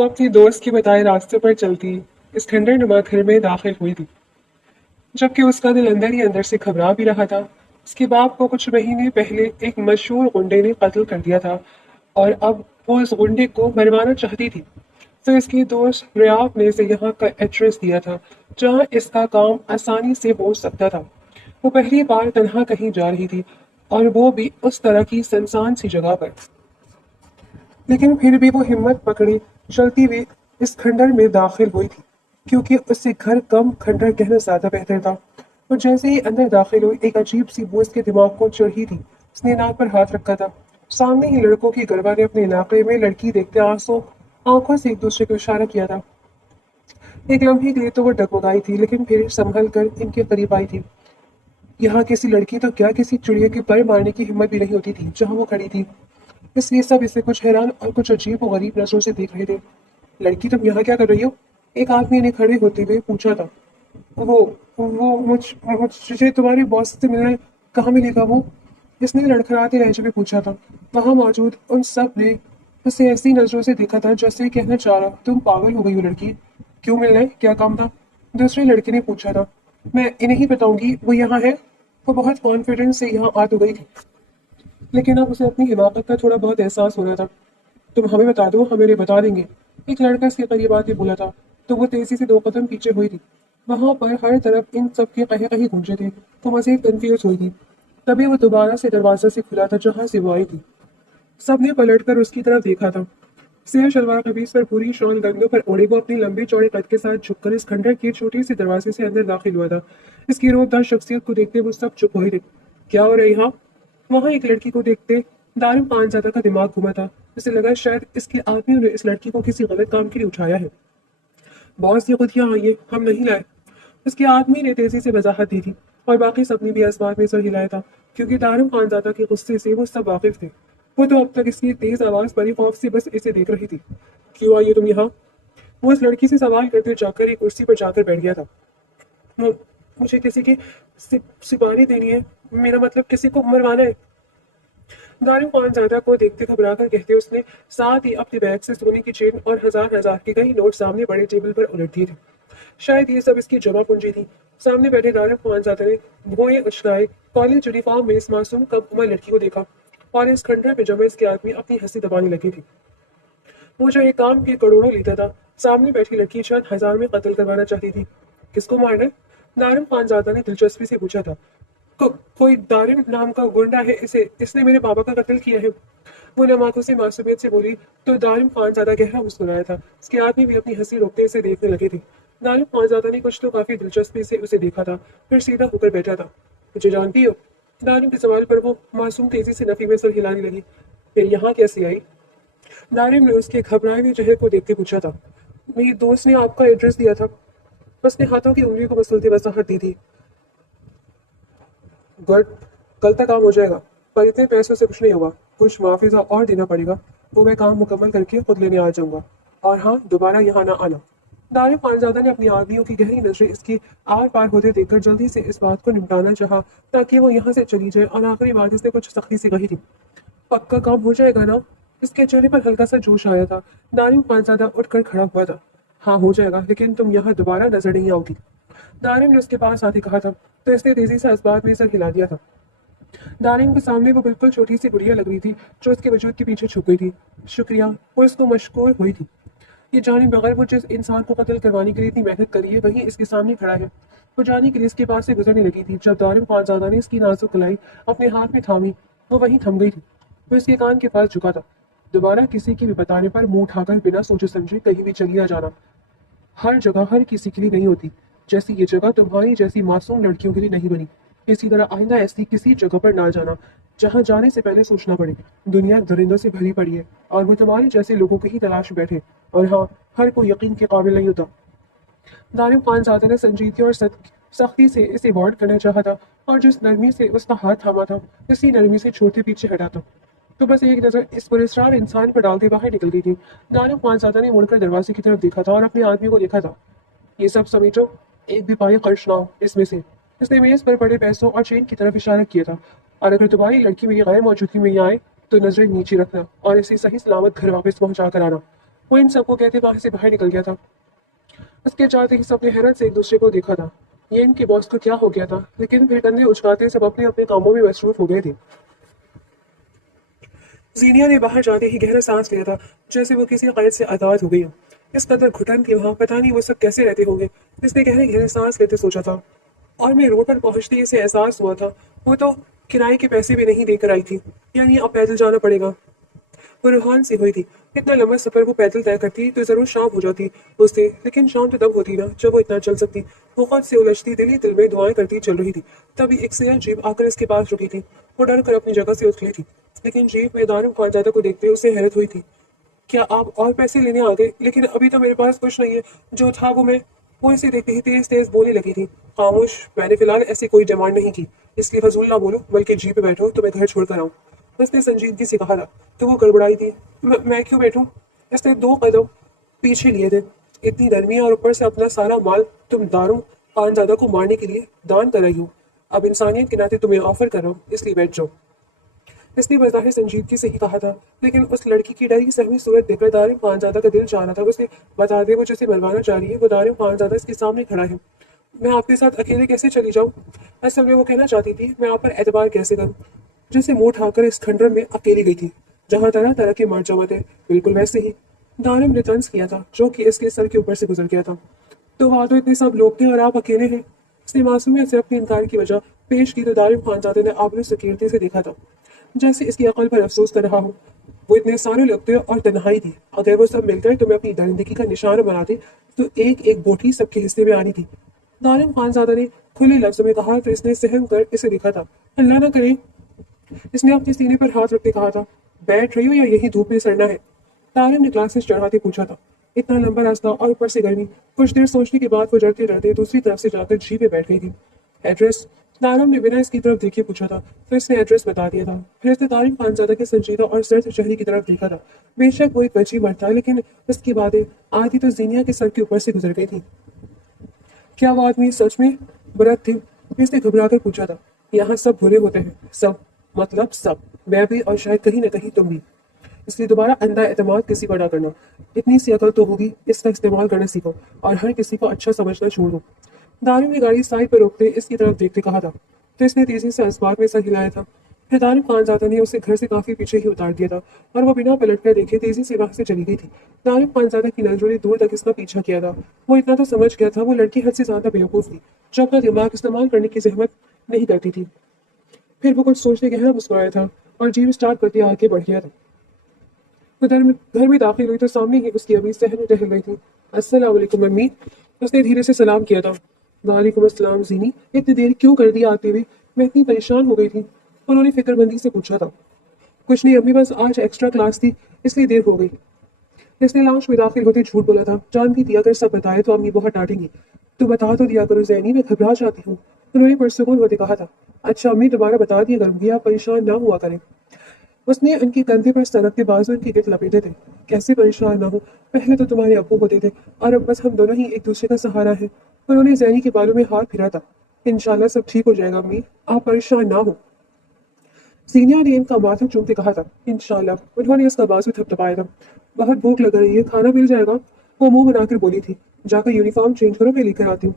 وہ اپنی دوست کے بتائے راستے پر چلتی اس کھنڈر نما گھر میں داخل ہوئی تھی، جبکہ اس کا دل اندر ہی اندر سے گھبرا بھی رہا تھا۔ اس کے باپ کو کچھ مہینے پہلے ایک مشہور غنڈے نے قتل کر دیا تھا اور اب وہ اس غنڈے کو مروانا چاہتی تھی۔ تو اس کی دوست ریاض نے اسے یہاں کا ایڈریس دیا تھا جہاں اس کا کام آسانی سے ہو سکتا تھا۔ وہ پہلی بار تنہا کہیں جا رہی تھی اور وہ بھی اس طرح کی سنسان سی جگہ پر، لیکن پھر بھی وہ ہمت پکڑے چلتی ہوئی اس کھنڈر میں داخل ہوئی تھی، کیونکہ اس سے گھر کم کھنڈر کہنا زیادہ بہتر تھا۔ اور جیسے ہی اندر داخل ہوئی ایک عجیب سی بو اس کے دماغ کو چڑھی تھی۔ اس نے ناک پر ہاتھ رکھا تھا۔ سامنے ہی لڑکوں کی گربا نے اپنے علاقے میں لڑکی دیکھتے آنکھوں سے ایک دوسرے کو اشارہ کیا تھا۔ ایک لمحے کے لیے تو وہ ڈگمگائی تھی، لیکن پھر سنبھل کر ان کے قریب آئی تھی۔ یہاں کسی لڑکی تو کیا کسی چڑیا کے پر مارنے کی ہمت بھی نہیں ہوتی تھی جہاں وہ کھڑی تھی، اس لیے سب اسے کچھ حیران اور کچھ عجیب و غریب نظروں سے دیکھ رہے تھے۔ لڑکی تم یہاں کیا کر رہی ہو؟ ایک آدمی نے کھڑے ہوتے ہوئے پوچھا تھا۔ مجھے تمہاری باس سے ملنا کہاں ملے گا وہ؟ اس نے لڑکھڑاتے لہجے میں پوچھا تھا۔ وہاں موجود ان سب نے اسے ایسی نظروں سے دیکھا تھا جیسے کہنا چاہ رہا تم پاگل ہو گئی ہو لڑکی، کیوں ملنا ہے، کیا کام تھا؟ دوسرے لڑکے نے پوچھا تھا۔ میں انہیں ہی بتاؤں گی، وہ یہاں ہے۔ وہ بہت کانفیڈنس سے یہاں آ تو گئی تھی، لیکن اب اسے اپنی حماقت کا تھوڑا بہت احساس ہو رہا تھا۔ تم ہمیں بتا دو، ہم انہیں بتا دیں گے۔ ایک لڑکا اس کے قریب آ کے بولا تھا تو وہ تیزی سے 2 قدم پیچھے ہوئی تھی۔ وہاں پر ہر طرف ان سب کے قہقہے گونجے تھے۔ وہ مزید کنفیوز ہوئی تھی۔ تبھی وہ دوبارہ سے دروازہ سے کھلا تھا جہاں سے وہ آئی تھی۔ سب نے پلٹ کر اس کی طرف دیکھا تھا۔ سیاہ شلوار قمیص پر پوری شال گندوں پر اوڑھے وہ اپنی لمبے چوڑے قد کے ساتھ جھک کر اس کھنڈر کے چھوٹے سے دروازے سے اندر داخل ہوا تھا۔ اس کی روبدار شخصیت کو دیکھتے وہ سب چپ ہوئے تھے۔ کیا ہو رہا ہے یہاں؟ وہاں ایک لڑکی کو دیکھتے دارم خانزادہ کا دماغ گھما تھا۔ اسے لگا شاید اس کے آدمیوں نے اس لڑکی کو کسی غلط کام کے لیے اٹھایا ہے۔ باس یہ خود یہاں آئیے، ہم نہیں لائے، اس کے آدمی نے تیزی سے وضاحت دی تھی، اور باقی سب نے بھی اس بات میں سر ہلایا تھا کیونکہ دارم خانزادہ کے غصے سے وہ سب واقف تھے۔ وہ تو اب تک اس کی تیز آواز بڑی خوف سے بس اسے دیکھ رہی تھی۔ کیوں آئیے تم یہاں؟ وہ اس لڑکی سے سوال کرتے جا کر ایک کرسی پر جا کر بیٹھ گیا تھا۔ مجھے کسی کی سپاری دینی ہے، میرا مطلب کسی کو مروانا ہے، دارم خانزادہ کو دیکھتے گھبرا کر کہتے اس نے ساتھ ہی اپنے بیگ سے سونے کی چین اور ہزار کے کئی نوٹ سامنے بڑے ٹیبل پر الٹ دیے تھے۔ شاید یہ سب اس کی جمع پونجی تھی۔ سامنے بیٹھے دارم خانزادہ نے بھوئیں اچھلائے کالج یونیفارم میں اس معصوم کم عمر لڑکی کو دیکھا، اور اس کھنڈر میں جمع اس کے آدمی اپنی ہنسی دبانے لگے تھے۔ وہ جو ایک کام کے کروڑوں لیتا تھا، سامنے بیٹھی لڑکی چند ہزار میں قتل کروانا چاہتی تھی۔ کس کو مارنا ہے؟ دارم خانزادہ نے دلچسپی سے پوچھا تھا۔ کوئی دارم نام کا گنڈا ہے، اس نے میرے بابا کا قتل کیا ہے، وہ نم آنکھوں سے معصومیت سے بولی تو دارم خانزادہ گہرا مسکرایا تھا۔ اس کے آدمی بھی اپنی ہنسی روکتے اسے دیکھنے لگے تھے۔ دارم خانزادہ نے کچھ تو کافی دلچسپی سے اسے دیکھا تھا، پھر سیدھا ہو کر بیٹھا تھا۔ مجھے جانتی ہو؟ دارم کے سوال پر وہ معصوم تیزی سے نفی میں سر ہلانے لگی۔ پھر یہاں کیسے آئی؟ دارم نے اس کے گھبرائے ہوئے چہرے کو دیکھتے پوچھا تھا۔ میری دوست نے آپ کا ایڈریس دیا تھا، اس نے ہاتھوں کی انگلیوں کو مسلتے وضاحت دی تھی۔ گڈ، کل تک کام ہو جائے گا، پر اتنے پیسوں سے کچھ نہیں ہوگا، کچھ معاوضہ اور دینا پڑے گا، وہ میں کام مکمل کر کے خود لینے آ جاؤں گا، اور ہاں دوبارہ یہاں نہ آنا۔ دارم خانزادہ نے اپنی آدمیوں کی گہری نظریں اس کی آر پار ہوتے دیکھ کر جلدی سے اس بات کو نمٹانا چاہا تاکہ وہ یہاں سے چلی جائے، اور آخری بات اس نے کچھ سختی سے کہی تھی۔ پکا کام ہو جائے گا نا؟ اس کے چہرے پر ہلکا سا جوش آیا تھا۔ دارم خانزادہ اٹھ کر کھڑا ہوا تھا۔ ہاں ہو جائے گا، لیکن تم یہاں دوبارہ نظر نہیں آؤ گی، دارم نے اس کے پاس آتے کہا تھا، تو اس نے تیزی سے اس بات میں سر ہلا دیا تھا۔ دارم کے سامنے وہ بالکل چھوٹی سی گڑیا لگ رہی تھی جو اس کے وجود کے پیچھے چھپ گئی تھی۔ شکریہ، وہ اس کو مشکور ہوئی تھی۔ یہ جانے بغیر وہ جس انسان کو قتل کروانے کے لیے اتنی محنت کری ہے وہی اس کے سامنے کھڑا ہے۔ وہ جانے کے لیے اس کے پاس سے گزرنے لگی تھی جب دارم خانزادہ نے اس کی نازک کلائی اپنے ہاتھ میں تھامی، وہ وہیں تھم گئی تھی۔ وہ اس کے کان کے پاس جھکا تھا۔ دوبارہ کسی کے بھی بتانے پر منہ اٹھا کر بنا سوچے سمجھے کہیں بھی چلی نہ جانا۔ ہر جگہ ہر کسی کے لیے نہیں ہوتی، جیسی یہ جگہ تمہاری جیسی معصوم لڑکیوں کے لیے نہیں بنی۔ اسی طرح آئندہ ایسی کسی جگہ پر نہ جانا جہاں جانے سے پہلے سوچنا پڑے۔ دنیا درندوں سے بھری پڑی ہے اور وہ تمہارے جیسے لوگوں کی ہی تلاش میں بیٹھے، اور ہاں، ہر کوئی یقین کے قابل نہیں ہوتا۔ دارم خانزادہ نے سنجیدگی اور سختی سے اسے وارن کرنا چاہا تھا، اور جس نرمی سے اس کا ہاتھ تھاما تھا اسی نرمی سے چھوڑتے پیچھے ہٹا تھا۔ تو بس ایک نظر اس پراسرار انسان پر ڈالتے باہر نکل گئی تھی۔ دارم خانزادہ نے مڑ کر دروازے کی طرف دیکھا تھا اور اپنے آدمی کو دیکھا تھا۔ یہ سب سمیٹو، ایک بھی پائی خرچ نہ ہو اس میں سے۔ اس نے میز پر پڑے پیسوں اور چین کی طرف اشارہ کیا تھا۔ اور اگر تمہاری لڑکی میری غیر موجودگی میں یہ آئے تو نظریں نیچے رکھنا اور اسے صحیح سلامت گھر واپس پہنچا کر آنا۔ वो इन सबको कहते वहां से बाहर निकल गया था। उसके जाते ही सबने हैरत से एक दूसरे को देखा था। ये इनके बॉस को क्या हो गया था, लेकिन फिर कंधे उचकाते सब अपने अपने कामों में मसरूफ हो गए थे। जीनिया ने बाहर जाते ही गहरा सांस लिया था, जैसे वो किसी कैद से आजाद हो गई हो। इस कदर घुटन थी वहां, पता नहीं वो सब कैसे रहते होंगे। इसने गहरे गहरे सांस लेते सोचा था। और मैं रोड पर पहुंचते ही इसे एहसास हुआ था, वो तो किराए के पैसे भी नहीं देकर आई थी, यानी अब पैदल जाना पड़ेगा। वो रूहान सी हुई थी। इतना लंबा सफर वो पैदल तय करती तो जरूर शाम हो जाती उससे, लेकिन शाम तो तब होती ना जब वो इतना चल सकती। वो खुद से उलझती, दिल ही दिल में दुआएं करती चल रही थी। तभी एक सैर जीप आकर इसके पास रुकी थी। वो डर कर अपनी जगह से उछली थी, लेकिन जीप में दारुम खानजादा को देखते उसे हैरत हुई थी। क्या आप और पैसे लेने आ गए? लेकिन अभी तो मेरे पास कुछ नहीं है, जो था वो इसे देखते ही तेज तेज बोलने लगी थी। खामोश, मैंने फिलहाल ऐसी कोई डिमांड नहीं की, इसलिए फजूल ना बोलो, बल्कि जीप पे बैठो तो मैं घर छोड़कर आऊँ। उसने संजीदगी से कहा था। तो वो गड़बड़ाई थी। मैं क्यों बैठूं? इसने 2 कदम पीछे लिए थे। इतनी गर्मी है और ऊपर से अपना सारा माल तुम दारूं खानजादा को मारने के लिए दान कर रही हो। अब इंसानियत के नाते तुम्हें ऑफर कर रहा हूँ, इसलिए बैठ जाओ। इसने बज़ाहिर संजीदगी से ही कहा था, लेकिन उस लड़की की डरी सहमी सूरत देखकर दारिम खानजादा का दिल चाह रहा था उसे बता दे वो जिसे मरवाना चाह रही है। वो दारिम खानजादा इसके सामने खड़ा है। मैं आपके साथ अकेले कैसे चली जाऊं? असल में वो कहना चाहती थी, मैं आप पर एतबार कैसे करूं? जैसे मुंह उठाकर इस खंडर में अकेली गई थी, जहां तरह तरह के मर्द जमा थे, बिल्कुल वैसे ही दारिम ने तंज किया था, जो कि इसके सर के ऊपर से गुजर गया था। तो वहां तो इतने सब लोग थे और आप अकेले हैं। उसने मासूमियत से अपने इनकार की वजह पेश की तो दारिम खानजादे ने आबरू सकीरती से देखा था, जैसे इसकी अकल पर अफसोस कर रहा हो। वो इतने सारे लोग थे और तन्हाई थी। अगर वो सब मिलकर तुम्हें अपनी दरिंदगी का निशान बनाते तो एक एक बोटी सबके हिस्से में आनी थी। दारिम खानजादा ने खुले लफ्जों में कहा तो इसने सहम कर इसे देखा था। अल्लाह ना करे, इसने अपने सीने पर हाथ रखते कहा था। बैठ रही हो या यही धूप में सड़ना है? तारिम ने क्लासेस चढ़ाते पूछा था। इतना लंबा रास्ता और ऊपर से गर्मी। कुछ देर सोचने के बाद वो डरते डरते दूसरी तरफ से जाकर जी पे बैठ गई थी। एड्रेस? तारिम ने बिना इसकी तरफ देखे पूछा था, तो इसने एड्रेस बता दिया था। फिर इसने तारिम खानजादा के संजीदा और सर्द चेहरे की तरफ देखा था। बेशक वो एक वजीब मर्द था, लेकिन उसकी बातें आधी तो जीनिया के सर के ऊपर से गुजर गई थी। क्या वो आदमी सच में बुरा थे? इसने घबरा कर पूछा था। यहाँ सब बुरे होते हैं, सब, मतलब सब, मैं भी और शायद कहीं ना कहीं तुम भी। इसलिए दोबारा अंधा एतमाद किसी पर ना करना। इतनी सी अकल तो होगी, इसका इस्तेमाल करना सीखो और हर किसी को अच्छा समझना छोड़ दो। दारिम ने गाड़ी साइड पर रोकते इसकी तरफ देखते कहा था, तो इसने तेजी से असबाब में सर हिलाया था। फिर दारिम खानजादा ने उसे घर से काफी पीछे ही उतार दिया था और वो बिना पलट कर देखे तेजी से वहां से चली गई थी। दारिम खानजादा की नजरों ने दूर तक इसका पीछा किया था। वो इतना तो समझ गया था, वो लड़की हद से ज्यादा बेवकूफ थी, जो अपना दिमाग इस्तेमाल करने की जहमत नहीं करती थी। फिर वो कुछ सोचने गहरा मुस्कुराया था और जीप स्टार्ट करके आगे बढ़ गया था। वो घर में दाखिल हुई तो सामने ही उसकी अम्मी सहन टहल रही थी। अस्सलाम वालेकुम अम्मी, उसने धीरे से सलाम किया था। वालेकुम अस्सलाम जीनी, इतनी देर क्यों कर दी आते हुए? मैं इतनी परेशान हो गई थी, उन्होंने फिक्रमंदी से पूछा था। कुछ नहीं अम्मी, बस आज एक्स्ट्रा क्लास थी इसलिए देर हो गई। इसने लाउंज में दाखिल होते झूठ बोला था, जानती थी अगर सब बताए तो अम्मी बहुत डांटेंगी। तो बता तो दिया करो जैनी, मैं घबरा जाती हूँ, उन्होंने पुरसुकून होते कहा था। अच्छा अम्मी, दोबारा बता दिया करूंगी, आप परेशान ना हुआ करें। उसने उनके कंधे पर सरकते बाजू उनकी गिट लपेटे थे। कैसे परेशान ना हो, पहले तो तुम्हारे अब्बू होते थे और अब बस हम दोनों ही एक दूसरे का सहारा है। उन्होंने जैनी के बालों में हाथ फिरा था। इंशाल्लाह सब ठीक हो जाएगा अम्मी, आप परेशान ना हो। सीनियर ने इनका माथा चूमते कहा था। इंशाल्लाह। उन्होंने उसका बाजू थपथपाया था। बहुत भूख लग रही है, खाना मिल जाएगा? वो मुंह बनाकर बोली थी। जाकर यूनिफॉर्म चेंज करो, मैं लेकर आती हूँ।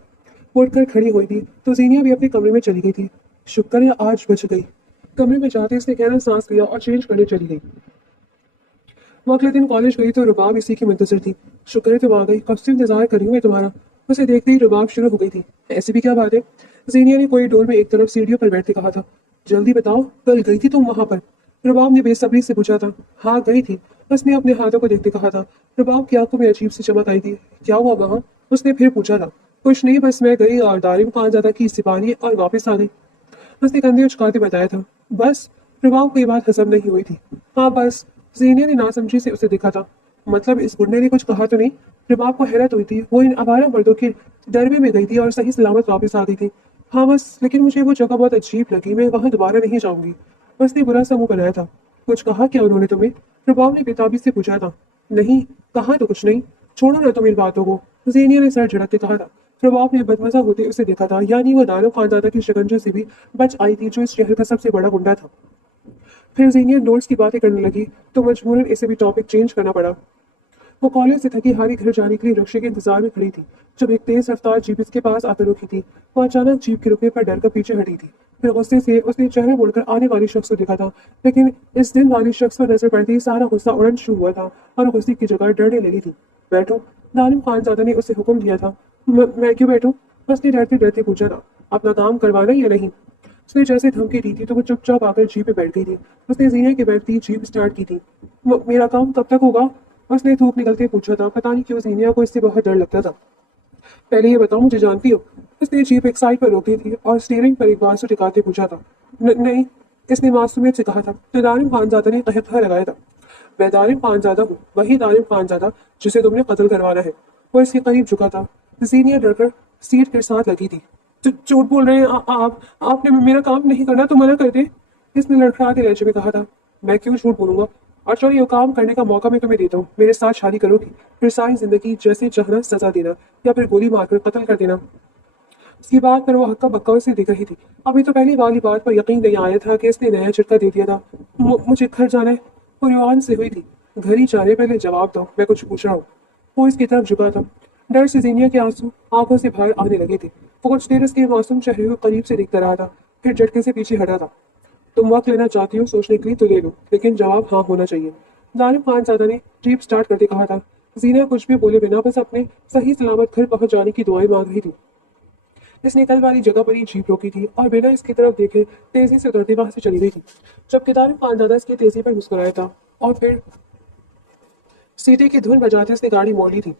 वो उठकर खड़ी हुई थी तो जीनिया भी अपने कमरे में चली गई थी। शुक्र है आज बच गई। कमरे में जाते इसने गहरा सांस लिया और चेंज करने चली गई। वो अगले दिन कॉलेज गई तो रुबाब इसी की मुंतजर थी। शुक्र है तुम आ गई, कब से इंतजार कर रही हूँ मैं तुम्हारा। उसे देखते ही रुबाब शुरू हो गई थी। ऐसी भी क्या बात है? जीनिया ने कोई डोर में एक तरफ सीढ़ियों पर बैठते कहा था। जल्दी बताओ, कल गई थी तुम वहां पर? रुबाब ने बेसब्री से पूछा था। हाँ गई थी, उसने अपने हाथों को देखते कहा था। रुबाब की आंखों में अजीब सी चमक आई थी। क्या हुआ वहां? उसने फिर पूछा था। कुछ नहीं, बस मैं गई और दारिम खानजादा की सिपाही और वापस आ गई, उसने कंधे उचकाते बताया था। बस? रुबाब को ये बात हजम नहीं हुई थी। हाँ बस। जीनिया ने नासमझी से उसे देखा था। मतलब इस गुंडे ने कुछ कहा तो नहीं? रुबाब को हैरत हुई थी। वो इन आवारा मर्दों के डरबे में गई थी और सही सलामत वापस आ गई थी। हाँ बस, लेकिन मुझे वो जगह बहुत अजीब लगी, मैं वहां दोबारा नहीं जाऊंगी। उसने बुरा सा मुंह बनाया था। कुछ कहा क्या उन्होंने तुम्हें? रुबाब ने बेताबी से पूछा था। नहीं कहा तो कुछ नहीं, छोड़ो ना तुम इन बातों को, जीनिया ने सर झटक के कहा था। रुबाब ने बदमजा होते उसे देखा था, यानी वो दानव खानदादा की शिकंजे से भी बच आई थी, जो इस शहर का सबसे बड़ा गुंडा था। फिर जीनियर नोट्स की बातें करने लगी तो मजबूरन इसे भी टॉपिक चेंज करना पड़ा। وہ कॉलेज से थकी हारी घर जाने के लिए रिक्शे के इंतजार में खड़ी थी जब एक तेज रफ्तार जीप इसके पास आकर रुकी थी। वो अचानक जीप के रुकने पर डर कर पीछे हटी थी। फिर गुस्से से उसने चेहरा मुड़कर आने वाले शख्स को देखा था, लेकिन इस दिन वाले शख्स पर नजर पड़ती ही सारा गुस्सा उड़न शुरू हुआ था और गुस्से की जगह डरने लगी थी। बैठो, दानिम खानजादा ने उसे हुक्म दिया था। मैं क्यों बैठूं? उसने डरते डरते पूछा था। अपना काम करवाना या नहीं? उसने जैसे धमकी दी थी तो वो चुपचाप आकर जीप पे बैठ गई थी। उसने जीने के बैठती जीप स्टार्ट की थी। मेरा काम कब तक होगा? उसने धूप निकलते पूछा था। पता नहीं क्यों जीनिया को इससे बहुत डर लगता था। पहले ये बताओ, मुझे जानती हो? उसने जीप एक साइड पर रोकी थी और स्टीयरिंग पर एक बार से टिकाते पूछा था। नहीं, इसने मासूमियत से कहा था। तो दानिम खानजादा ने कहकहा लगाया था। मैं दानिम खानजादा हूँ, वही दानिम खानजादा जिसे तुमने कत्ल करवाना है। वो इसके करीब झुका था। जीनिया डरकर सीट के साथ लगी थी। झूठ बोल रहे हैं आप। आपने मेरा काम नहीं करना तो मना कर दे, इसने लड़खड़ाते लहजे में कहा था। मैं क्यों झूठ बोलूंगा? और चलो, ये काम करने का मौका मैं तुम्हें देता हूँ। मेरे साथ शादी करोगी, फिर सारी जिंदगी जैसे चाहना सजा देना या फिर गोली मारकर कत्ल कर देना। उसकी बात पर वो हक्का बक्का उसे दिख रही थी। अभी तो पहली वाली बात पर यकीन नहीं आया था कि इसने नया झटका दे दिया था। मुझे घर जाना है, वो युवान से हुई थी। घर ही जाने पहले जवाब दो, मैं कुछ पूछ रहा हूँ। वो इसकी तरफ झुका था। डर से जीनिया के आंसू आंखों से बाहर आने लगे थे। वो कुछ देर उसके मासूम चेहरे को करीब से देखता रहा था, फिर झटके से पीछे हटा था। तुम वक्त लेना चाहती हो सोचने के लिए तो ले लो, लेकिन जवाब हाँ होना चाहिए। दानिम खानजादा ने जीप स्टार्ट करके कहा था। जीना कुछ भी बोले बिना बस अपने सही सलामत घर पहुंच जाने की दुआएं मांग रही थी। इसने कल वाली जगह पर ही जीप रोकी थी और बिना इसकी तरफ देखे तेजी से उतरती वहां से चली गई थी। जबकि दानिम खानजादा इसकी तेजी पर मुस्कुराया था और फिर सीटी की धुन बजाते उसने गाड़ी मोड़ ली थी।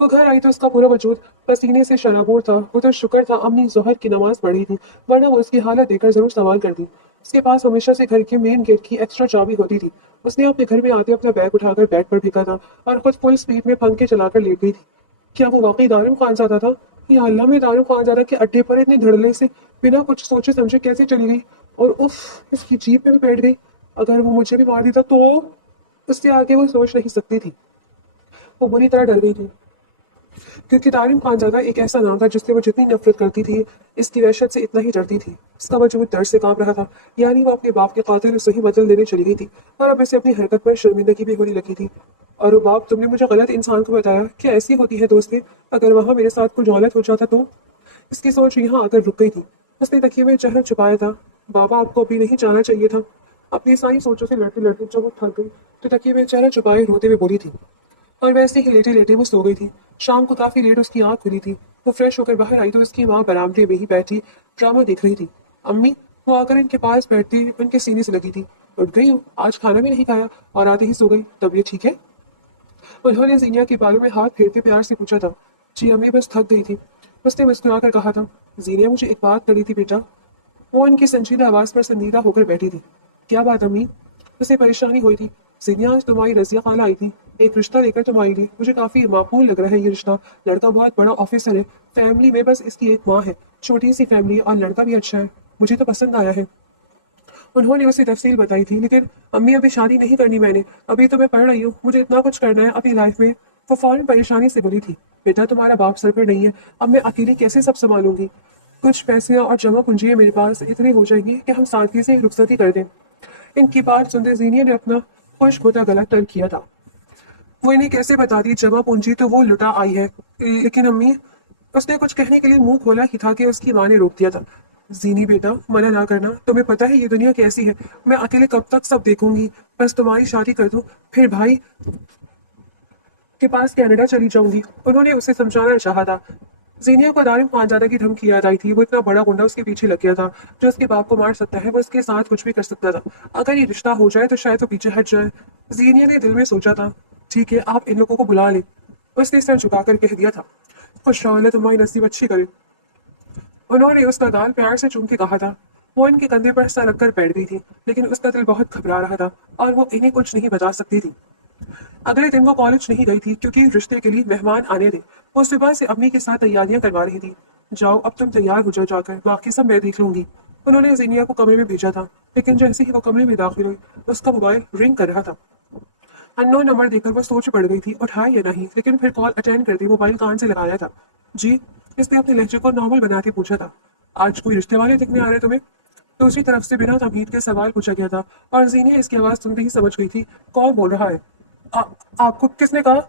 वो घर आई तो उसका पूरा वजूद पसीने से शराबोर था। वो तो शुक्र था अम्मी जोहर की नमाज पढ़ी थी, वरना वो उसकी हालत देखकर जरूर सवाल करती। उसके पास हमेशा से घर के मेन गेट की एक्स्ट्रा चाबी होती थी। उसने अपने घर में आते अपना बैग उठाकर बेड पर फेंका था और खुद फुल स्पीड में पंखे चलाकर लेट गई थी। क्या वो वाकई दानिम खानजादा था? या अल्लाह में दानिम खानजादा के अड्डे पर इतने धड़ल्ले से बिना कुछ सोचे समझे कैसे चली गई और उफ इसकी जीप में भी बैठ गई। अगर वो मुझे भी मार देता तो? उससे आगे वो सोच नहीं सकती थी। वो बुरी तरह डर गई थी, क्योंकि तारिम खानजादा एक ऐसा नाम था जिससे वो जितनी नफरत करती थी, इसकी वहशत से इतना ही डरती थी। इसका वजूद डर से कांप रहा था। यानी वो अपने बाप के कातिल से ही बदल देने चली गई थी और अब इसे अपनी हरकत पर शर्मिंदगी भी होने लगी थी। और वो बाप, तुमने मुझे गलत इंसान को बताया। क्या ऐसी होती है दोस्ती? अगर वहां मेरे साथ कुछ गलत हो जाता तो? इसकी सोच यहाँ आकर रुक गई थी। उसने तकिए में चेहरा छुपाया था। बाबा, आपको अभी नहीं जाना चाहिए था। अपनी सारी सोचों से लड़ते लड़ते जब वो थक गई तो तकिए में चेहरा छुपाए रोते हुए बोली थी। और वैसे ही लेटे लेटे वो सो गई थी। शाम को काफी लेट उसकी आंख खुली थी। वो फ्रेश होकर बाहर आई तो उसकी माँ बरामदे में ही बैठी ड्रामा देख रही थी। अम्मी, वो आकर इनके पास बैठती उनके सीने से लगी थी। उठ गई हो? आज खाना भी नहीं खाया और आते ही सो गई। तबीयत ठीक है? उन्होंने जीनिया के बालों में हाथ फेरते प्यार से पूछा था। जी अम्मी, बस थक गई थी, उसने मुस्कुरा कर कहा था। जीनिया, मुझे एक बात करी थी बेटा। वो उनकी संजीदा आवाज पर संजीदा होकर बैठी थी। क्या बात अम्मी? उसे परेशानी हुई थी। जीनिया, आज तुम्हारी रजिया खाला आई थी, एक रिश्ता लेकर तुम्हारे लिए। मुझे काफी माकूल लग रहा है ये रिश्ता। लड़का बहुत बड़ा ऑफिसर है, फैमिली में बस इसकी एक माँ है, छोटी सी फैमिली है और लड़का भी अच्छा है। मुझे तो पसंद आया है। उन्होंने उसे तफसील बताई थी। लेकिन अम्मी, अभी शादी नहीं करनी मैंने, अभी तो मैं पढ़ रही हूँ, मुझे इतना कुछ करना है अपनी लाइफ में। वो फौरन परेशानी से बोली थी। बेटा, तुम्हारा बाप सर पर नहीं है, अब मैं अकेली कैसे सब संभालूंगी? कुछ पैसे और जमा पूंजी मेरे पास इतनी हो जाएगी कि हम सादगी से रुखसती कर दें। इनकी बात सुनते जीनिया ने अपना खुश होता गला तर्क किया था। वो इन्हें कैसे बता दी जमा पूंजी तो वो लुटा आई है। लेकिन अम्मी, उसने कुछ कहने के लिए मुंह खोला ही था कि उसकी माँ ने रोक दिया था। जीनी बेटा, मना ना करना, तुम्हें पता है ये दुनिया कैसी है। मैं अकेले कब तक सब देखूंगी? बस तुम्हारी शादी कर दूं, फिर भाई के पास कनाडा चली जाऊंगी। उन्होंने उसे समझाना चाहा था। जीनिया को दारिम खानजादा की धमकी याद आई थी। वो इतना बड़ा गुंडा उसके पीछे लग गया था जो उसके बाप को मार सकता है, वो उसके साथ कुछ भी कर सकता था। अगर ये रिश्ता हो जाए तो शायद वो पीछे हट जाए। जीनिया ने दिल में सोचा था। ठीक है, आप इन लोगों को बुला ले, उसने सर झुकाकर कह दिया था। खुश रहो, अल्लाह तुम्हारी नसीब अच्छी करे। उन्होंने उसका गाल प्यार से चूम के कहा था। वो इनके कंधे पर सर रखकर बैठ गई थी, लेकिन उसका दिल बहुत घबरा रहा था और वो इन्हें कुछ नहीं बता सकती थी। अगले दिन वो कॉलेज नहीं गई थी क्योंकि रिश्ते के लिए मेहमान आने थे। वो सुबह से अम्मी के साथ तैयारियां करवा रही थी। जाओ, अब तुम तैयार हो जाओ जाकर, बाकी सब मैं देख लूंगी। उन्होंने जीनिया को कमरे में भेजा था, लेकिन जैसे ही वो कमरे में दाखिल हुई उसका मोबाइल रिंग कर रहा था। अननोन नंबर देखकर वो सोच पड़ गई थी उठाए या नहीं, लेकिन फिर कॉल अटेंड करते मोबाइल कान से लगाया था। जी, इसने अपने लहजे को नॉर्मल बना के पूछा था। आज कोई रिश्ते वाले दिखने आ रहे तुम्हें? दूसरी तरफ से बिना तमहीद के सवाल पूछा गया था और जीनिया इसकी आवाज सुनते ही समझ गई थी कौन बोल रहा है। आपको किसने कहा?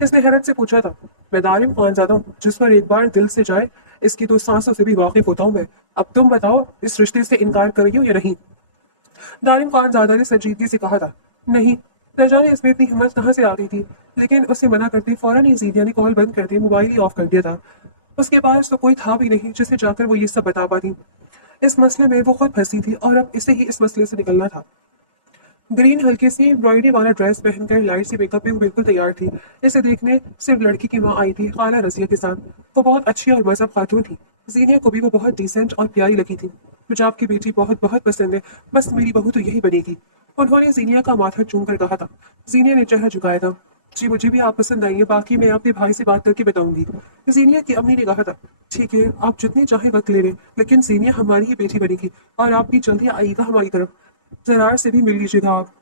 इसने हैरत से पूछा था। मैं दारिम खानजादा हूँ, जिस पर एक बार दिल से जाए इसकी तो सांसों से भी वाकिफ होता हूँ मैं। अब तुम बताओ, इस रिश्ते से इनकार कर रही हो या नहीं? दारिम खानजादा ने संजीदगी से कहा था। नहीं। न जाने इसमें इतनी हिम्मत कहाँ से आ गई थी, लेकिन उसे मना करते फौरन ही जीनिया ने कॉल बंद करते मोबाइल ही ऑफ कर दिया था। उसके पास तो कोई था भी नहीं जिसे जाकर वो ये सब बता पाती। इस मसले में वो खुद फंसी थी और अब इसे ही इस मसले से निकलना था। ग्रीन हल्के सी एम्ब्रॉयडरी वाला ड्रेस पहनकर लाइट सी मेकअप में वो बिल्कुल तैयार थी। इसे देखने सिर्फ लड़की की माँ आई थी, खाला रजिया के साथ। वो बहुत अच्छी और मजहब खातून थी। जीनिया को भी वो बहुत डिसेंट और प्यारी लगी थी। मुझे आपकी बेटी बहुत बहुत पसंद है, बस मेरी बहू तो यही बनेगी, उन्होंने जीनिया का माथा चूम कर कहा था। जीनिया ने चेहरा झुकाया था। जी मुझे भी आप पसंद आई है, बाकी मैं अपने भाई से बात करके बताऊंगी। जीनिया की अम्मी ने कहा था। ठीक है, आप जितने चाहे वक्त ले लें, लेकिन जीनिया हमारी ही बेटी बनेगी और आप भी जल्दी आइएगा हमारी तरफ। जरार से भी मिल लीजिएगा आप,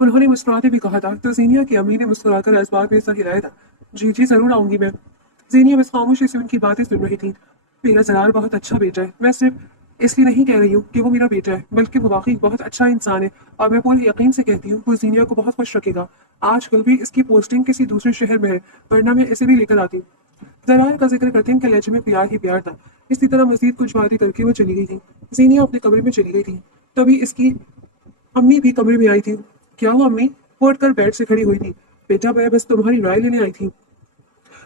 उन्होंने मुस्कुराते भी कहा था। तो जीनिया की अम्मी ने मुस्कुराकर इस्बात में सर हिलाया था। जी जी जरूर आऊंगी मैं। जीनिया बस खामोशी से उनकी बातें सुन रही थी। मेरा जरार बहुत अच्छा बेटा है, मैं सिर्फ इसलिए नहीं कह रही हूँ कि वो मेरा बेटा है, बल्कि वो वाकई बहुत अच्छा इंसान है और मैं पूरे यकीन से कहती हूँ वो जीनिया को बहुत खुश रखेगा। आजकल भी इसकी पोस्टिंग किसी दूसरे शहर में है, वरना मैं इसे भी लेकर आती। जरार का जिक्र करते इनके लहजे में प्यार ही प्यार था। इसी तरह मजीद कुछ बातें करके वो चली गई थी। जीनिया अपने कमरे में चली गई थी। तभी इसकी अम्मी भी कमरे में आई थी। क्या हुआ अम्मी? वो उठकर बेड से खड़ी हुई थी। बेटा मैं बस तुम्हारी राय लेने आई थी।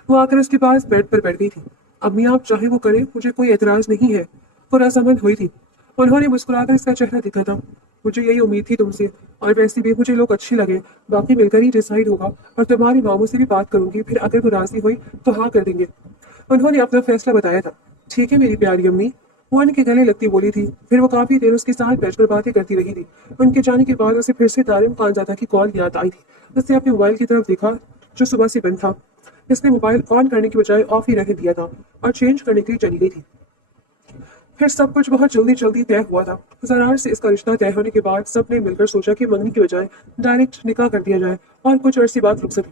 वो आकर उसके पास बेड पर बैठ गई थी। अम्मी आप चाहे वो करें, मुझे कोई एतराज नहीं है, वो रजामंद हुई थी। उन्होंने मुस्कुराकर इसका चेहरा दिखा था। मुझे यही उम्मीद थी तुमसे, और वैसे भी मुझे लोग अच्छे लगे, बाकी मिलकर ही डिसाइड होगा। और तुम्हारी मामू से भी बात करूंगी, फिर अगर वो राजी हुई तो हाँ कर देंगे। उन्होंने अपना फैसला बताया था। ठीक है मेरी प्यारी अम्मी, वो उनके गले लगती बोली थी। फिर वो काफी देर उसके साथ बैठकर बातें करती रही थी। उनके जाने के बाद उसे फिर से तारिम खानजादा की कॉल याद आई थी। उसने अपने मोबाइल की तरफ देखा, जो सुबह से बंद था। इसने मोबाइल ऑन करने की बजाय ऑफ ही रहने दिया था और चेंज करने के लिए चली गई थी। फिर सब कुछ बहुत जल्दी जल्दी तय हुआ था। जरार से इसका रिश्ता तय होने के बाद सबने मिलकर सोचा कि मंगनी की बजाय डायरेक्ट निकाह कर दिया जाए और कुछ अरसे बाद रुखसत,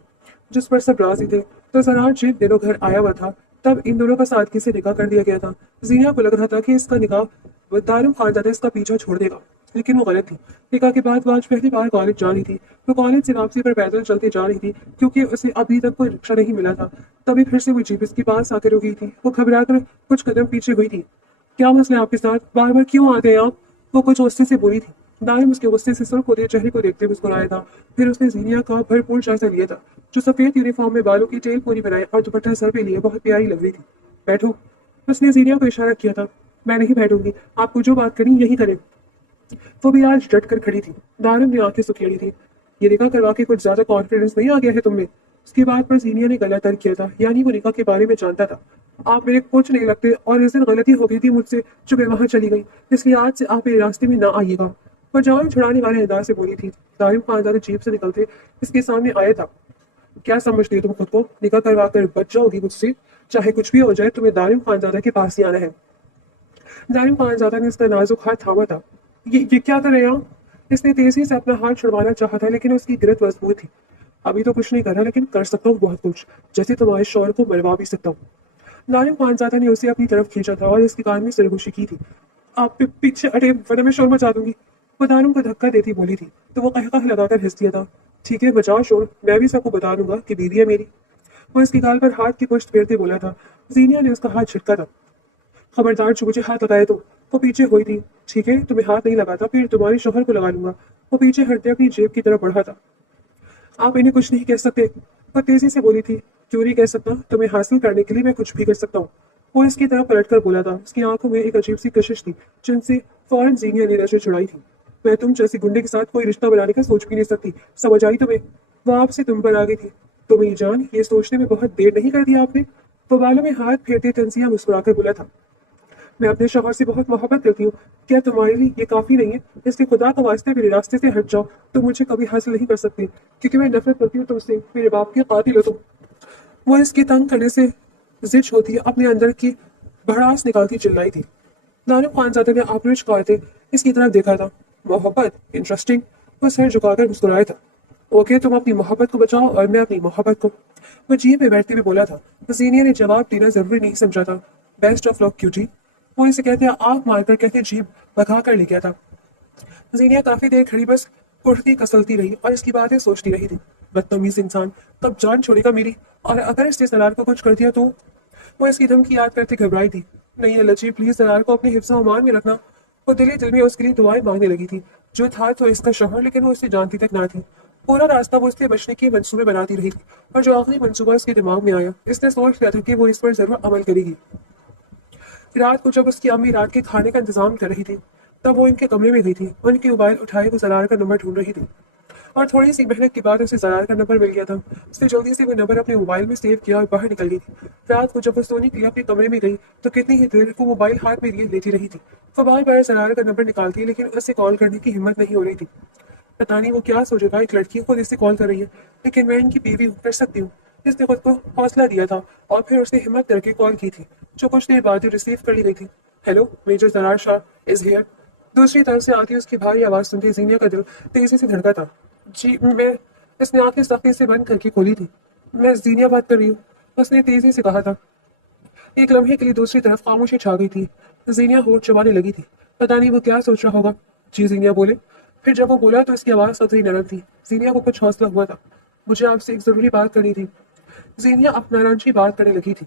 जिस पर सब राजी थे। तो जरार जिन दिनों घर आया हुआ था, तब इन दोनों का सादगी से निकाह कर दिया गया था। जीनिया को लग रहा था कि इसका निकाह दारुम खानजादा इसका पीछा छोड़ देगा, लेकिन वो गलत थी। निकाह के बाद वो आज पहली बार कॉलेज जा रही थी। वो कॉलेज से वापसी पर पैदल चलते जा रही थी, क्योंकि उसे अभी तक कोई रिक्शा नहीं मिला था। तभी फिर से वो जीप इसके पास आकर रुकी थी। वो घबरा कर कुछ कदम पीछे हुई थी। क्या मसला है आपके साथ, बार बार क्यों आते हैं आप? वो कुछ गुस्से से बोली थी। दारिम उसके गुस्से से सुर्ख होते चेहरे को देखते मुस्कुराया था। फिर उसने जीनिया का भरपूर जायजा लिया था, जो सफेद यूनिफॉर्म में बालों की टेल पूरी बनाई और दुपट्टा सर पे लिए बहुत प्यारी लग रही थी। बैठो, उसने जीनिया को इशारा किया था। मैं नहीं बैठूंगी, आपको जो बात करनी यही करें। वो भी आज डट कर खड़ी थी। दारिम ने आंखें सुखेड़ी थी। ये निकाह करवा के कुछ ज्यादा कॉन्फिडेंस नहीं आ गया है तुमने? उसकी बात पर जीनिया ने गला तर्क किया था, यानी वो निकाह के बारे में जानता था। आप मेरे कुछ नहीं लगते, और इस दिन गलती हो गई थी मुझसे जो मैं वहां चली गई, इसलिए आज से आप मेरे रास्ते में ना आइएगा। पर जान छुड़ाने वाले अंदाज से बोली थी। दारिम खानजादा जीप से निकलते इसके सामने आया था। क्या समझती हो तुम खुद को? निकाह करवा कर बच जाओगी मुझसे? चाहे कुछ भी हो जाए, तुम्हें दारिम खानजादा के पास ही आना है। दारिम खानजादा ने उसका नाजुक हाथ थामा था। ये क्या कर रहे हैं आप? इसने तेजी से अपना हाथ छुड़वाना चाहा था, लेकिन उसकी गिरफ्त मजबूत थी। अभी तो कुछ नहीं कर रहा, लेकिन कर सकता हूँ बहुत कुछ, जैसे तुम्हारे शौहर को मरवा भी सकता हूँ। दारिम खानजादा ने उसे अपनी तरफ खींचा था और इसके कान में सरगोशी की थी। आप पीछे हटे, वरना मैं शोर मचा दूंगी, वो दारुम को धक्का देती बोली थी। तो वो कहका लगाकर हंस दिया था। ठीक है बचाओ शोर, मैं भी सबको बता दूंगा कि बीवी है मेरी। वो इसके गाल पर हाथ की पुष्ट फेरते बोला था। जीनिया ने उसका हाथ झटका था। खबरदार जो मुझे हाथ लगाए तो। वो पीछे हुई थी। ठीक है, तुम्हें हाथ नहीं लगाता, फिर तुम्हारे शोहर को लगा लूंगा। वो पीछे हटते अपनी जेब की तरफ बढ़ा था। आप इन्हें कुछ नहीं कह सकते, वो तेजी से बोली थी। क्यों नहीं कह सकता? तुम्हें हासिल करने के लिए मैं कुछ भी कर सकता हूँ, वो इसकी तरफ पलटकर बोला था। उसकी आंखों में एक अजीब सी कशिश थी, जिनसे फौरन जीनिया ने नजर छुड़ाई थी। मैं तुम जैसे गुंडे के साथ कोई रिश्ता बनाने का सोच भी नहीं सकती, समझ आई तुम्हें? वो आपसे तुम पर आ गई थी तो मेरी जान, ये सोचने में बहुत देर नहीं कर दिया आपने? वो बालों में हाथ फेरते तंजिया मुस्कुराकर बोला था। मैं अपने शौहर से बहुत मोहब्बत करती हूँ, क्या तुम्हारे लिए ये काफी नहीं है? इसलिए खुदा का वास्ते मेरे रास्ते से हट जाओ, तुम मुझे कभी हासिल नहीं कर सकती, क्योंकि मैं नफरत करती हूँ तुमसे, मेरे बाप के कातिल हो तुम। वो इसके तंग करने से जिद होती अपने अंदर की भड़ास निकालती चिल्लाई थी। दानिम खानजादा ने आबरूज खाते इसकी तरफ देखा था। मोहब्बत? इंटरेस्टिंग। वो सर झुकाकर मुस्कुराया था। ओके, तुम अपनी मोहब्बत को बचाओ और मैं अपनी मोहब्बत को। वो जीप में बैठते हुए बोला था। सीनियर ने जवाब देना जरूरी नहीं समझा था। बेस्ट ऑफ लक क्यूटी, वो इसे कहते आग मारकर कहते जीप भगा कर ले गया था। जीनिया काफी देर खड़ी बस कुर्ती कसलती रही और इसकी बातें सोचती रही थी। बदतमीज इंसान कब जान छोड़ेगा मेरी। और अगर इसने सरार को कुछ कर दिया तो। वो इसकी धमकी याद करते घबराई थी। नहीं अल्लाह जी प्लीज सरार को अपने हिफ्ज़ अमान में रखना। वो दिल में उसके लिए दुआएं मांगने लगी थी। जो था तो इसका शोहर, लेकिन वो उसे जानती तक ना थी। पूरा रास्ता वो उससे बचने के मंसूबे बनाती रही थी, और जो आखिरी मंसूबा उसके दिमाग में आया, इसने सोच लिया था कि वो इस पर जरूर अमल करेगी। रात को जब उसकी अम्मी रात के खाने का इंतजाम कर रही थी, तब वो इनके कमरे में गई थी। उनके मोबाइल उठाए वो जरार का नंबर ढूंढ रही थी, और थोड़ी सी मेहनत के बाद उसे जरार का नंबर मिल गया था। उसने जल्दी से वो नंबर अपने मोबाइल में सेव किया और बाहर निकल गई थी। रात को जब वो सोने के लिए अपने कमरे में गई तो कितनी ही देर वो मोबाइल हाथ में लिए लेती रही थी। वो बार बार जरार का नंबर निकालती, लेकिन उसे कॉल करने की हिम्मत नहीं हो रही थी। पता नहीं वो क्या सोचेगा, एक लड़की खुद इससे कॉल कर रही है, लेकिन मैं इनकी बीवी हूँ, कर सकती हूँ। इसने खुद को हौसला दिया था, और फिर उसने हिम्मत करके कॉल की थी, जो कुछ देर बाद ही रिसीव कर ली गई थी। Hello, major Zarar Shah is here. दूसरी तरफ से आती उसकी भारी आवाज सुनते जीनिया का दिल तेजी से धड़का था। जी मैं। इसने आंखें सख्ती से बंद करके खोली थी। मैं जीनिया बात कर रही हूँ, उसने तेजी से कहा था। एक लम्हे के लिए दूसरी तरफ खामोशी छा गई थी। जीनिया होठ चबाने लगी थी। पता नहीं वो क्या सोच रहा होगा। जी जीनिया बोले। फिर जब वो बोला तो इसकी आवाज सतरी नरम थी। जीनिया को कुछ हौसला हुआ था। मुझे आपसे एक जरूरी बात करनी थी। जीनिया अपना रांची बात करने लगी थी।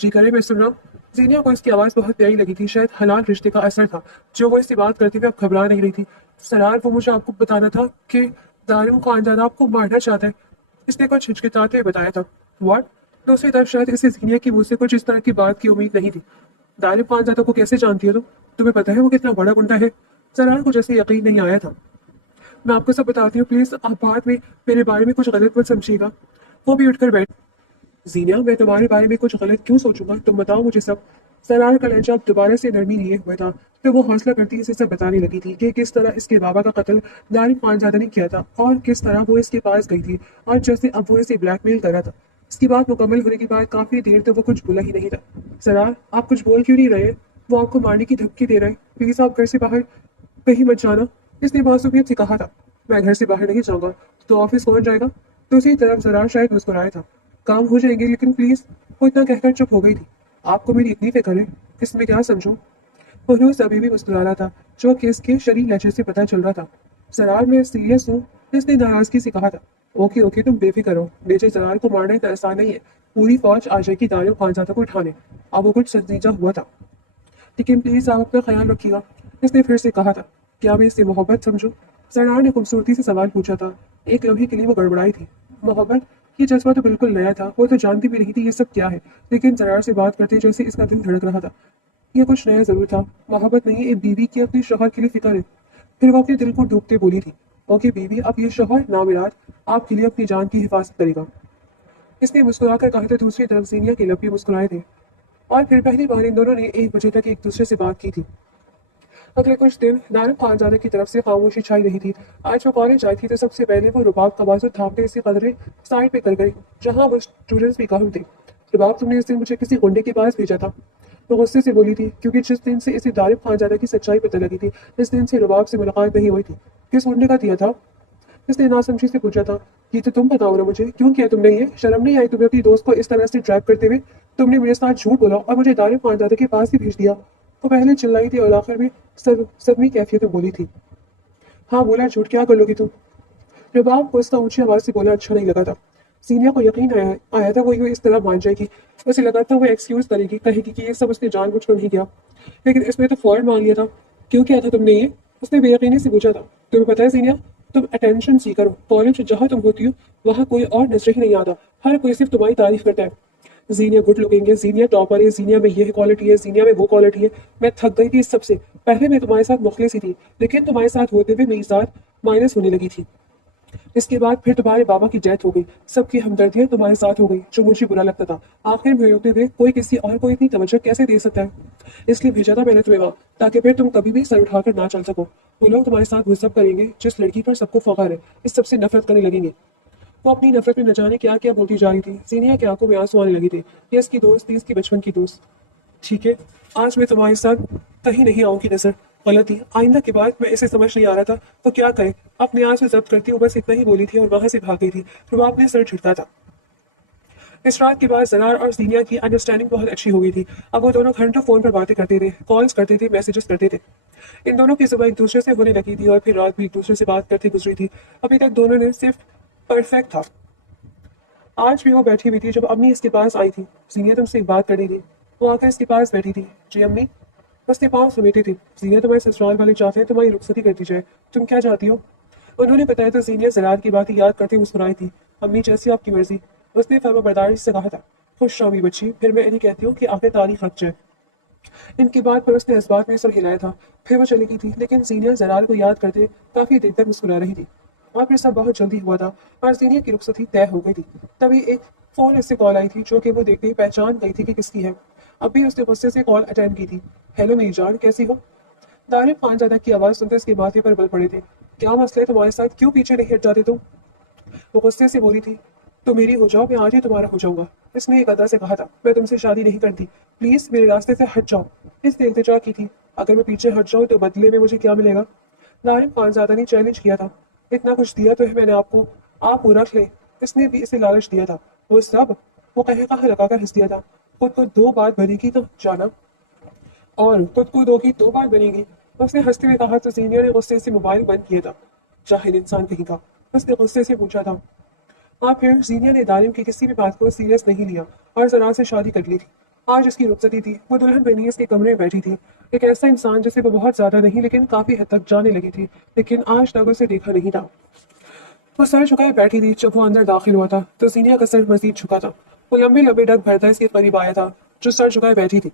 जी करे, मैं सुन रहा हूँ। जीनिया को इसकी आवाज बहुत प्यारी लगी थी। शायद हलाल रिश्ते का असर था जो वो इससे बात करते हुए अब घबरा नहीं रही थी। सरार, वो मुझे आपको बताना था कि दारिम खानजादा आपको मारना चाहता है। इसने कुछ हिचकिचाते हुए बताया था। व्हाट? दूसरी तरफ शायद इसे जीनिया की मुझसे कुछ इस तरह की बात की उम्मीद नहीं थी। दारिम खानजादा को कैसे जानती हो तुम? तुम्हें पता है वो कितना बड़ा गुंडा है? सरार को जैसे यकीन नहीं आया था। मैं आपको सब बताती हूँ, प्लीज आप बाद में मेरे बारे में कुछ गलत मत समझिएगा। वो भी उठकर बैठ। जीनिया, मैं तुम्हारे बारे में कुछ गलत क्यों सोचूंगा? तुम बताओ मुझे सब। सरार का लहजा अब दोबारा से नरमी लिए हुआ था, तो वो हौसला करती इसे सब बताने लगी थी कि किस तरह इसके बाबा का कत्ल दारिम खानजादा ने किया था, और किस तरह वो इसके पास गई थी, और जैसे अब वो इसे ब्लैकमेल कर रहा था। इसकी बात मुकम्मल होने के बाद काफी देर तक वो कुछ बोला ही नहीं था। सरार, आप कुछ बोल क्यों नहीं रहे? वो आपको मारने की धमकी दे रहे हैं। प्लीज आप घर से बाहर कहीं मत जाना। इसने मासूमियत से कहा था। मैं घर से बाहर नहीं जाऊंगा तो ऑफिस कौन जाएगा? दूसरी तरफ जरा शायद मुस्कुराया था। काम हो जाएंगे, लेकिन प्लीज। वो इतना कहकर चुप हो गई थी। आपको मेरी इतनी फिक्र है, इसमें क्या समझूं? फनूस अभी भी मुस्कुरा रहा था, जो कि इसके शरीर लहजे से पता चल रहा था। जरार, मैं सीरियस हूँ, इसने नाराजगी से कहा था। ओके ओके, तुम बेफिक्र हो। मेजर जरार को मारना इतना आसान नहीं है। पूरी फौज आ जाएगी दारिम खानजादा को उठाने। अब वो कुछ संजीदा हुआ था, लेकिन प्लीज आप अपना ख्याल रखिएगा। इसने फिर से कहा था। क्या मैं इससे मोहब्बत समझूं? सरनार ने खूबसूरती से सवाल पूछा था। एक लम्हे के लिए वो गड़बड़ाई थी। मोहब्बत? ये जज्बा तो बिल्कुल नया था। वो तो जानती भी नहीं थी ये सब क्या है, लेकिन जरार से बात करते जैसे इसका दिल धड़क रहा था। ये कुछ नया जरूर था। मोहब्बत नहीं, एक बीवी की अपने शौहर के लिए फिक्र है। फिर वो अपने दिल को डूबते बोली थी। ओके बीवी, अब ये शौहर नामिराद आपके लिए अपनी जान की हिफाजत करेगा। इसने मुस्कुराकर कहा तो दूसरी तरफ जीनिया के लब भी मुस्कुराए थे, और फिर पहली बार इन दोनों ने 1 बजे तक एक दूसरे से बात की थी। अगले कुछ दिन दानिम खानजादा की तरफ से खामोशी छाई रही थी। आज वो कॉलेज आई थी तो सबसे पहले वो रुबाब का बाजू थामते से कदरे साइड पे कर गई, जहाँ वो स्टूडेंट्स भी कम थे। रुबाब, तुमने इस दिन मुझे किसी गुंडे के पास भेजा था। वो गुस्से से बोली थी, क्योंकि जिस दिन से इसे दानिम खानजादा की सच्चाई पता लगी थी, इस दिन से रुबाब से मुलाकात नहीं हुई थी। किस गुंडे का दिया था? इसने नासमझी से पूछा था। ये तो तुम बताओ ना मुझे, क्यों किया तुमने ये? शर्म नहीं आई तुम्हें अपनी दोस्त को इस तरह से ट्रैप करते हुए? तुमने मेरे साथ झूठ बोला और मुझे दानिम खानजादा के पास ही भेज दिया। वो पहले चिल्लाई थी और आखिर में सदमी कैफियत में बोली थी। हाँ बोला, झूठ क्या कर लोगी तुम? रबाब को इसका ऊंची आवाज से बोला अच्छा नहीं लगा था। सीनिया को यकीन आया था वो यूं इस तरह मान जाएगी। उसे लगा था वो एक्सक्यूज करेगी, कहेगी कि ये सब उसने जानबूझकर नहीं किया, लेकिन इसने तो फौरन मान लिया था। क्यों किया था तुमने ये? उसने बेयकीनी से पूछा था। तुम्हें पता है सीनिया, तुम अटेंशन सीकर हो। कॉलेज जहाँ तुम होती हो वहाँ कोई और नजर ही नहीं आता। हर कोई सिर्फ तुम्हारी तारीफ करता है। जीनिया गुड लुकिंग है, जीनिया टॉपर है, जीनिया में ये क्वालिटी है, जीनिया में वो क्वालिटी है। मैं थक गई थी इस सबसे। पहले मैं तुम्हारे साथ मुखलिस ही थी, लेकिन तुम्हारे साथ होते हुए मेरी साथ माइनस होने लगी थी। इसके बाद फिर तुम्हारे बाबा की डेथ हो गई। सबकी हमदर्दियां तुम्हारे साथ हो गई, जो मुझे बुरा लगता था। आखिर में होते हुए कोई किसी और को इतनी तवज्जो कैसे दे सकता है? इसलिए भेजा था मैंने तुम्हें वहां, ताकि फिर तुम कभी भी सर उठाकर ना चल सको। वो लोग तुम्हारे साथ वो सब करेंगे जिस लड़की पर सबको फख्र है, इस सबसे नफरत करने लगेंगे। वो अपनी नफरत में न जाने क्या क्या बोलती जा रही थी। सीनिया की आंखों में आंसू आने लगे थे। ये इसकी दोस्त थी, इसकी बचपन की दोस्त। ठीक है, आज मैं तुम्हारे साथ कहीं नहीं आऊंगी नजर। गलती आइंदा के बाद मैं इसे समझ नहीं आ रहा था तो क्या करे। अपने आप से जब्त करती हूँ, बस इतना ही बोली थी और वहां से भाग गई थी। रुबाब ने सर झुटका था। इस रात के बाद जरार और सीनिया की अंडरस्टैंडिंग बहुत अच्छी हो गई थी। अब वो दोनों घंटों फोन पर बातें करते थे, कॉल्स करते थे, मैसेजेस करते थे। इन दोनों की सुबह एक दूसरे से होने लगी थी और फिर रात भी एक दूसरे से बात करती गुजरी थी। अभी तक दोनों ने सिर्फ परफेक्ट था। आज भी वो बैठी हुई थी जब अम्मी इसके पास आई थी। जीनिया तुमसे एक बात करनी थी। वो आकर इसके पास बैठी थी। जी अम्मी। उसने पाँव समेटे थे। जीनिया तुम्हारे ससुराल वाले चाहते हैं तुम्हारी रुखसती कर दी जाए। तुम क्या चाहती हो? उन्होंने बताया तो जीनिया जरार की बात याद करते मुस्कुराई थी। अम्मी जैसी आपकी मर्जी। उसने फर्मा बर्दारी से कहा था। खुश रहो बच्ची, फिर मैं इन्हें कहती हूँ कि आखिर तारीख रख जाए। इनकी बात पर उसने इस बात में सर हिलाया था। फिर वो चली गई थी, लेकिन जीनिया जलाल को याद करते काफी देर तक मुस्कुरा रही थी। और फिर सब बहुत जल्दी हुआ था और जीनिया की रुखसती तय हो गई थी। तभी एक फोन इससे कॉल आई थी जो कि वो देखते ही पहचान गई थी कि किसकी है। अभी उसने गुस्से से कॉल अटेंड की थी। हेलो मेरी जान, कैसी हो? दानिश खानजादा की आवाज सुनते उसके माथे पर बल पड़े थे। क्या मसला है तुम्हारे साथ? क्यों पीछे नहीं हट जाते तुम? वो गुस्से से बोली थी। तो मेरी हो जाओ, मैं आज ही तुम्हारा हो जाऊंगा। इसने एक अदा से कहा था, मैं तुमसे शादी नहीं करती, प्लीज मेरे रास्ते से हट जाओ। इसने इल्तिजा की थी, अगर मैं पीछे हट जाऊं तो बदले में मुझे क्या मिलेगा? नारिम खानजादा ने चैलेंज किया था। इतना कुछ दिया तो है मैंने आपको, आप वो रख ले। इसने भी इसे लालच दिया था। वो सब वो कहे कहा लगाकर हंस दिया था। खुद को दो बार बनेगी तो जाना, और खुद को दो की दो बार बनेगी। उसने हंसते हुए कहा तो सीनियर ने गुस्से से मोबाइल बंद किया था। जाहिल इंसान कहीं का। उसने गुस्से से पूछा था। हाँ, फिर सीनियर ने दानिम की किसी भी बात को सीरियस नहीं लिया और जरा से शादी कर ली थी। आज इसकी रुखसती थी। वो दुल्हन बनी इसके कमरे में बैठी थी। एक ऐसा इंसान जिसे वो बहुत ज्यादा नहीं लेकिन काफी हद तक जाने लगी थी, लेकिन आज तक उसे देखा नहीं था। वो सर झुकाए बैठी थी। जब वो अंदर दाखिल हुआ था तो सीनिया का सर मजीद झुका था। वो लंबे लंबे डग भरता इसके करीब आया था जो सर झुकाए बैठी थी।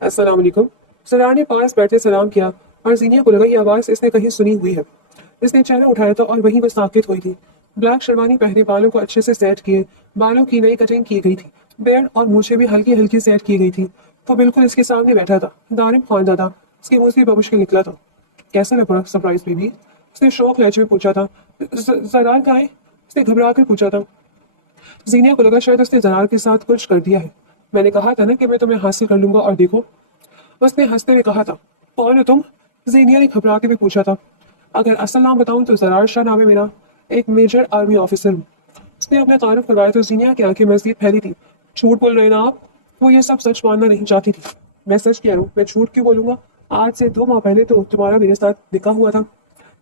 अस्सलाम वालेकुम। सरार ने पास बैठे सलाम किया और जीनिया को लगा ये आवाज इसने कहीं सुनी हुई है। इसने चेहरा उठाया था और वहीं वो साकित हुई थी। ब्लैक शेरवानी पहने, बालों को अच्छे से सेट किए, बालों की नई कटिंग की गई थी। बेड और मूछें भी हल्की हल्की सेट की गई थी। वो बिल्कुल इसके सामने बैठा था। दानिम खानदादा उसके मुंह से बमुश्किल निकला था। कैसा लगा सरप्राइज बेबी? उसने शौक लहजे में पूछा था। जरार कहाँ है? उसने घबरा कर पूछा था। जीनिया को लगा शायद उसने जरार के साथ कुछ कर दिया है। मैंने कहा था ना कि मैं तुम्हें हासिल कर लूंगा, और देखो। उसने हंसते हुए कहा था। कौन हो तुम? जीनिया ने घबराते हुए पूछा था। अगर असल नाम बताऊं तो जरार शाह नाम है मेरा, एक मेजर आर्मी ऑफिसर हूँ। उसने अपना तारुफ करवाया तो जीनिया की आंखें मजीद फैली थी। झूठ बोल रहे हैं ना आप? वो ये सब सच मानना नहीं चाहती थी। मैं सच कह रहा हूँ, मैं झूठ क्यों बोलूंगा? आज से 2 माह पहले तो तुम्हारा मेरे साथ निकाह हुआ था।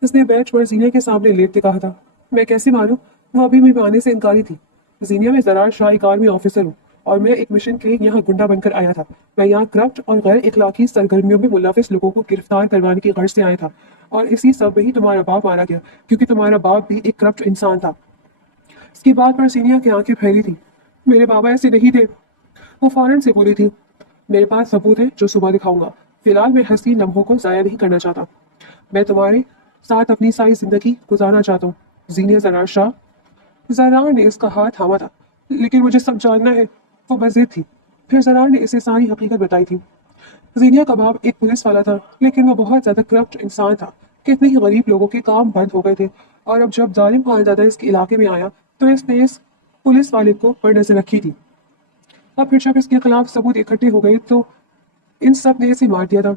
उसने बेंच पर जीनिया के सामने लेटते कहा था। मैं कैसे मानूं? वो अभी भी मानने से इनकारी थी। जीनिया, में जरार शाह एक आर्मी ऑफिसर हूँ और मैं एक मिशन के लिए यहाँ गुंडा बनकर आया था। मैं यहाँ करप्ट और गैर इखलाकी सरगर्मियों में मुलविस लोगों को गिरफ्तार करवाने की गर्ज से आया था, और इसी सब में ही तुम्हारा बाप मारा गया, क्योंकि तुम्हारा बाप भी एक करप्ट इंसान था। इसकी बात पर सीनिया की आंखें फैली थी। मेरे बाबा ऐसे नहीं थे। वो फौरन से बोली थी। मेरे पास सबूत है जो सुबह दिखाऊंगा। फिलहाल मैं हसीन लम्हों को जाया नहीं करना चाहता। मैं तुम्हारे साथ अपनी सारी जिंदगी गुजारना चाहता हूँ। जीनिया जरार शाह। जरार ने उसका हाथ थामा था। लेकिन मुझे सब जानना है। वो बज़िद थी। फिर जरार ने इसे सारी हकीकत बताई थी। जीनिया का बाप एक पुलिस वाला था, लेकिन वो बहुत ज्यादा करप्ट इंसान था। कितने ही गरीब लोगों के काम बंद हो गए थे, और अब जब जालिम खानजादा इसके इलाके में आया तो इसने इस पुलिस वाले को पर नजर रखी थी। और फिर जब इसके खिलाफ सबूत इकट्ठे हो गए तो इन सब ने इसे मार दिया था।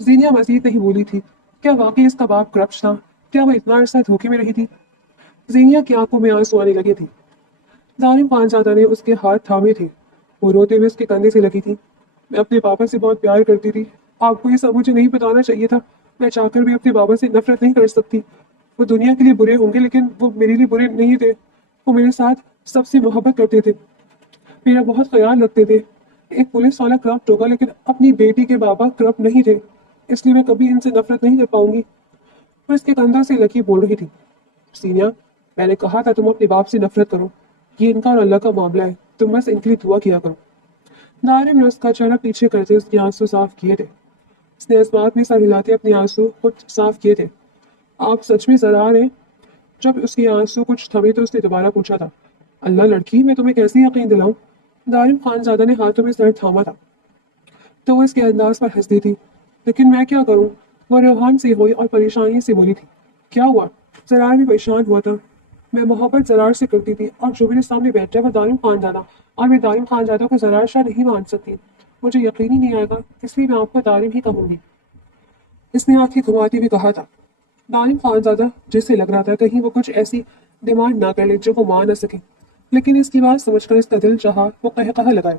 जीनिया मजीद नहीं बोली थी। क्या वाकई इसका बाप करप्ट था? क्या वो इतना अरसा धोखे में रही थी? जीनिया की आंखों में आंसू आने लगे थे। जालिम खानजादा ने उसके हाथ थामे थे। वो रोते हुए उसके कंधे से लगी थी। मैं अपने पापा से बहुत प्यार करती थी। आपको ये सब मुझे नहीं बताना चाहिए था। मैं चाहकर भी अपने बाबा से नफरत नहीं कर सकती। वो दुनिया के लिए बुरे होंगे, लेकिन वो मेरे लिए बुरे नहीं थे। वो मेरे साथ सबसे मोहब्बत करते थे, मेरा बहुत ख्याल रखते थे। एक पुलिस वाला करप्ट होगा, लेकिन अपनी बेटी के बाबा करप्ट नहीं थे, इसलिए मैं कभी इनसे नफरत नहीं कर पाऊंगी। मैं इसके कंधों से लगी बोल रही थी। सीनिया, मैंने कहा था तुम अपने बाप से नफरत करो। ये इनका और अल्लाह का मामला है, तुम बस इनके लिए दुआ किया करो। नारिम ने उसका चेहरा पीछे करते उसके आंसू साफ किए थे। उसने इस बात में सर हिलाते अपने आंसू खुद साफ किए थे। आप सच में जरार हैं? जब उसके आंसू कुछ थमे तो उसने दोबारा पूछा था। अल्लाह लड़की, मैं तुम्हें कैसे यकीन दिलाऊं? दारिम खानजादा ने हाथों में सर थामा था तो वो इसके अंदाज पर हंसती थी। लेकिन मैं क्या करूं? वो रूहान से हुई और परेशानी से बोली थी। क्या हुआ? जरार भी परेशान हुआ था। मैं मोहब्बत जरार से करती थी, और जो मेरे सामने बैठा है वो दारिम खानजादा, और मैं दारिम खानजादा को जरार शाह नहीं मान सकती। मुझे यकीन ही नहीं आएगा, इसलिए मैं आपको दारिम ही कहूंगी। इसने आंखें घुमाती हुई कहा था। दानिम खानजादा जिसे लग रहा था कहीं वो कुछ ऐसी डिमांड ना कर ले जो वो मान न सके, लेकिन इसकी बात समझकर इसका दिल चाहा वो कह लगाए।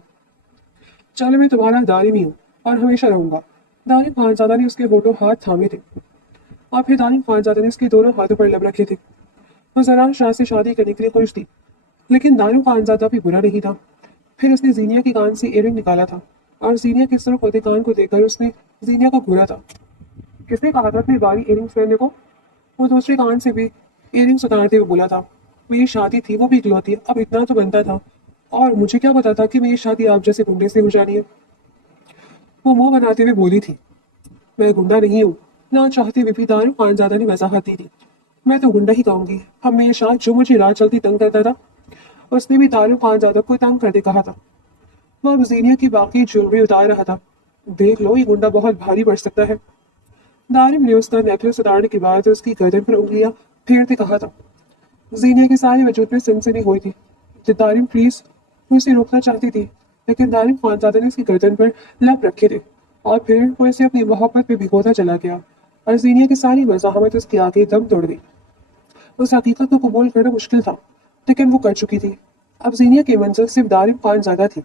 चलो, मैं तुम्हारा दारिम ही हूँ और हमेशा रहूंगा। दानिम खानजादा ने उसके होठों हाथ थामे थे, और फिर दानिम खानजादा ने उसके दोनों हाथों पर लब रखे थे। वो ज़रा शाह से शादी करने के लिए खुश थी, लेकिन दारू खानजादा भी बुरा नहीं था। फिर उसने जीनिया के कान से इयररिंग निकाला था और जीनिया के सुर्ख होते कान को देखकर उसने जीनिया का घूरा था। किसने कहा था अपनी बारी इयररिंग्स पहनने को? वो दूसरे कान से भी इयररिंग्स उतारते हुए बोला था। मेरी शादी थी, वो भी इकलौती, अब इतना तो बनता था। और मुझे क्या पता था कि मेरी शादी आप जैसे गुंडे से हो जानी है। वो मुंह बनाते हुए बोली थी, मैं गुंडा नहीं हूँ। ना चाहते हुए भी दारू खानजादा ने वजाहत दी थी। मैं तो गुंडा ही कहूंगी। हमेशा जो मुझे रात चलती तंग करता था, उसने भी दारू खानजादा को तंग करते कहा था। वह अब जीनिया की बाकी ज्वेलरी उतार रहा था। देख लो, ये गुंडा बहुत भारी पड़ सकता है। दारिम ने उसका नेकलेस उतारने के बाद उसकी गर्दन पर उंगलियां फेरते कहा था। जीनिया के सारे वजूद में सनसनी हुई थी। दारिम प्लीज, वो उसे रोकना चाहती थी, लेकिन दारिम खानजादा ने उसकी गर्दन पर लप रखे थे और फिर वो इसे अपनी मोहब्बत में भिगोता चला गया और जीनिया की सारी मज़ाहमत उसके आगे दम तोड़ गई। उस हकीकत को कबूल करना मुश्किल था, लेकिन वो कर चुकी थी। अब जीनिया की मंजिल सिर्फ दारिम खानजादा थी।